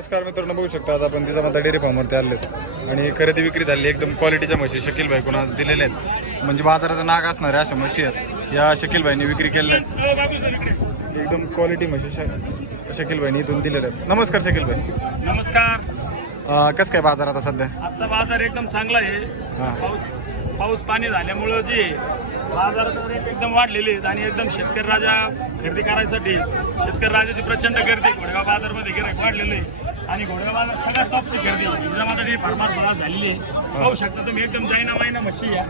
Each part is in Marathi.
नमस्कार मित्रांनो बघू शकता आज आपण तिचा डेअरी फार्मवरती आले आणि खरेदी विक्री झाली एकदम क्वालिटीच्या म्हशी शकील भाई कोण आज दिलेल्या आहेत. म्हणजे बाजाराचा नाग असणाऱ्या अशा म्हशी आहेत. या शकील भाईने विक्री केलेल्या आहेत. एकदम क्वालिटी म्हशी शकील भाईने इथून दिलेल्या आहेत. नमस्कार शकील भाई. नमस्कार. कसं काय बाजार आता सध्या? आजचा बाजार एकदम चांगला आहे. हां. पाऊस पाऊस पाणी झाल्यामुळं जे बाजाराचा रेट एकदम वाढलेले आहेत आणि एकदम शेतकरी राजा खरेदी करायसाठी शेतकरी राजाची प्रचंड गर्दी घोडेगाव बाजारमध्ये गिराईक वाढलेले आहे. आणि घोडेगाव बाजार सगळ्यात टॉपची गर्दी. निजामासाठी फार्मार फळा झालेली आहे. पाहू शकता तुम्ही एकदम जाईना वाईना म्हशी या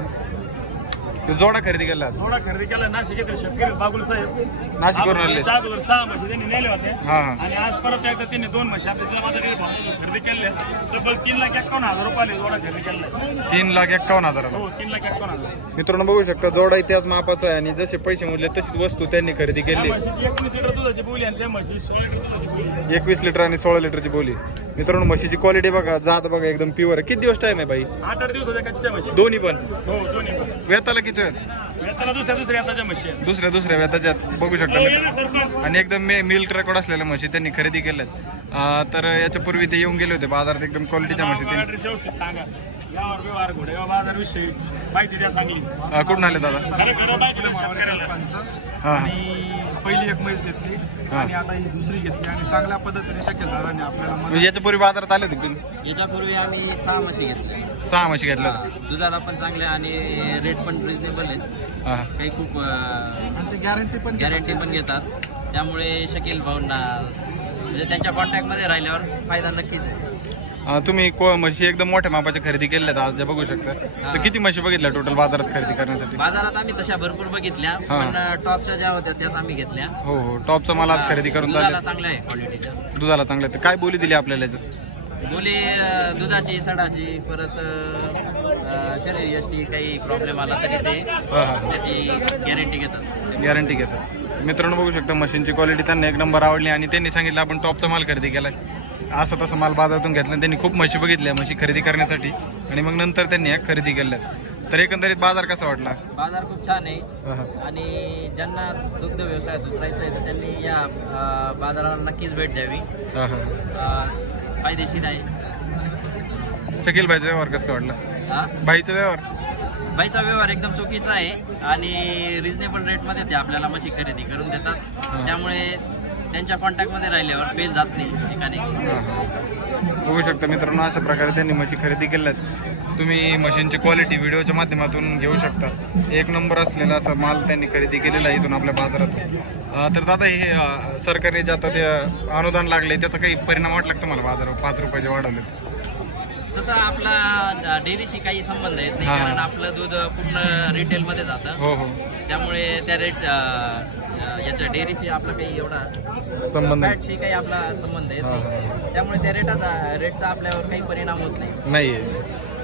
जोडा खरेदी केला आज. थोडा खरेदी केला नाशिक येथील शेतकरी बागुल साहेब. नाशिकवरून आले. चार सहा म्हशी त्यांनी नेले होते. हां. हां आणि आज परत एकदा त्यांनी दोन म्हशी आपल्या खरेदी केल्या. तब्बल तीन लाख एक्कावन्न हजार रुपयाला जोडा खरेदी केला. तीन लाख एक्कावन्न हजाराला. हो तीन लाख एक्कावन्न हजार. मित्रांनो बघू शकता जोडा त्याच मापाचा आहे आणि जसे पैसे मोजले तशीच वस्तू त्यांनी खरेदी त्या केली. म्हशीची एकवीस लिटर दुधाची बोली आणि त्या म्हशी सोळा लिटर दुधाची बोली. एकवीस लिटर आणि सोळा लिटरची बोली. मित्रांनो म्हशीची क्वालिटी बघा जात बघा एकदम प्युअर किती दिवस टाइम आहे बाई? आठ आठ दिवसाच्या कच्च्या म्हशी. दोन्ही पण? हो दोन्ही पण. वेताला किती याच्याला दुसऱ्या दुसऱ्या म्हशी आहेत. दुसऱ्या दुसऱ्या बघू शकता हो. आणि एकदम मे मिल्क रेकॉर्ड असलेल्या म्हशी त्यांनी खरेदी केल्यात. अं, तर याच्यापूर्वी ते येऊन गेले होते बाजारात एकदम क्वालिटीच्या म्हशी. त्यांनी व्यवस्थित सांगा. यावर व्यवहार घोडेगाव बाजार विषयी माहिती द्या चांगली. अं, कुठून आले दादा? खरं खरं माहिती द्या शेतकऱ्याला. हां. आणि पहिली एक म्हैस घेतली हा. आणि आता ही दुसरी घेतली आणि चांगल्या पद्धतीने शकेल दादाने आपल्याला मदत म्हणजे याच्यापूर्वी बाजारात आले होते तुम्ही? याच्यापूर्वी आम्ही सहा म्हशी घेतल्या. सहा म्हशी घेतल्या होत्या. दुधाला पण चांगले आणि रेट पण रिजनेबल आहेत. हां. काही खूप आणि ते गॅरंटी पण घेतात. गॅरंटी पण घेतात. त्यामुळे शकील भाऊंना म्हणजे त्यांच्या कॉन्टॅक्टमध्ये राहिल्यावर फायदा नक्कीच आहे. अं, तुम्ही को म्हशी एकदम मोठ्या मापाच्या खरेदी केल्यात आज ज्या बघू शकता. तर किती म्हशी बघितल्या टोटल बाजारात खरेदी करण्यासाठी? बाजारात आम्ही तशा भरपूर बघितल्या हा. पण टॉपच्या ज्या होत्या त्याच आम्ही घेतल्या. हो हो. टॉपचा माल आज खरेदी करून दुधाला चांगल्या आहे क्वालिटीच्या दुधाला चांगलं आहे. तर काय बोली दिली आपल्याला याच्यात? बोली अं, दुधाची सडाची परत अं, शरीर यष्टी काही प्रॉब्लेम आला तरी ते हां हां त्याची गॅरंटी घेतात. गॅरंटी घेतात. मित्रांनो बघू शकता मशीनची क्वालिटी त्यांना एक नंबर आवडली आणि त्यांनी सांगितलं आपण टॉपचा माल खरेदी केलाय. असं तसं माल बाजारातून घेतला आणि त्यांनी खूप म्हशी बघितल्या म्हशी खरेदी करण्यासाठी. आणि मग नंतर त्यांनी खरेदी केल्या तर एकंदरीत बाजार कसा वाटला? बाजार खूप छान आहे. हा, हा. आणि ज्यांना दुग्ध व्यवसायात उतरायचं आहे तर त्यांनी या अ, बाजाराला नक्कीच भेट द्यावी. हा, हा. अ, फायदेशीर आहे. शकील भाईचा व्यवहार कसा काय वाटला? हा? भाईचा व्यवहार? बाईचा व्यवहार एकदम चुकीचा आहे. आणि रिझनेबल रेटमध्ये ते आपल्याला म्हशी खरेदी करून देतात. त्यामुळे त्यांच्या कॉन्टॅक्टमध्ये राहिल्यावर फेल जात नाही एकाने. बघू शकता मित्रांनो अशा प्रकारे त्यांनी म्हशी खरेदी केल्यात. तुम्ही मशीनची क्वालिटी व्हिडिओच्या माध्यमातून घेऊ शकता. एक नंबर असलेला असा माल त्यांनी खरेदी केलेला आहे इथून आपल्या बाजारात. तर दादा हे सरकारने जे आता ते अनुदान लागले त्याचा काही परिणाम वाटला का तुम्हाला बाजारावर? पाच रुपयाचे वाढवले तसा आपला डेअरीशी काही संबंध येत नाही. कारण आपलं दूध पूर्ण रिटेलमध्ये जातं. हो हो. त्यामुळे त्या रेट याच्या डेअरीशी आपला काही एवढा संबंध फॅटशी काही आपला संबंध येत नाही. त्यामुळे त्या रेटाचा रेटचा आपल्यावर काही परिणाम होत नाही.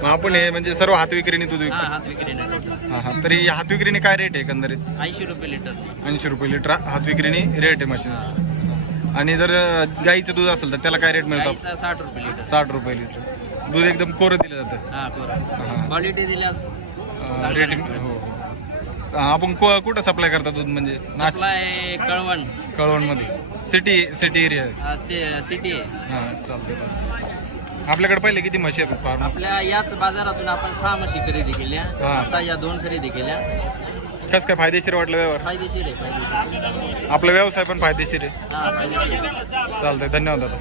मग आपण हे म्हणजे सर्व हात विक्रीने दूध विकतो. हात विक्रीने हा हा. तरी हात विक्रीने काय रेट आहे एकंदरीत? ऐंशी रुपये लिटर. ऐंशी रुपये लिटर हात विक्रीने रेट आहे मशीन आणि जर गाईचं दूध असेल तर त्याला काय रेट मिळतो? साठ रुपये लिटर. साठ रुपये लिटर. दूध एकदम कोरं दिलं जातं. क्वालिटी दिल्यास अं, रेटिंग हो हो. आपण को- कुठं सप्लाय करता दूध म्हणजे? नाशिक? सप्लाय कळवण. कळवणमध्ये. सिटी सिटी एरिया सिटी आहे. हां चालतंय. आपल्याकडे पहिले किती म्हशी आहेत फार्म? आपल्या याच बाजारातून आपण सहा म्हशी खरेदी केल्या. हा. आता या दोन खरेदी केल्या. कसं काय फायदेशीर वाटलं व्यवहार? फायदेशीर आहे फायदेशीर आपला व्यवसाय पण फायदेशीर आहे. हा फायदेशीर आहे. चालतंय धन्यवाद दादा.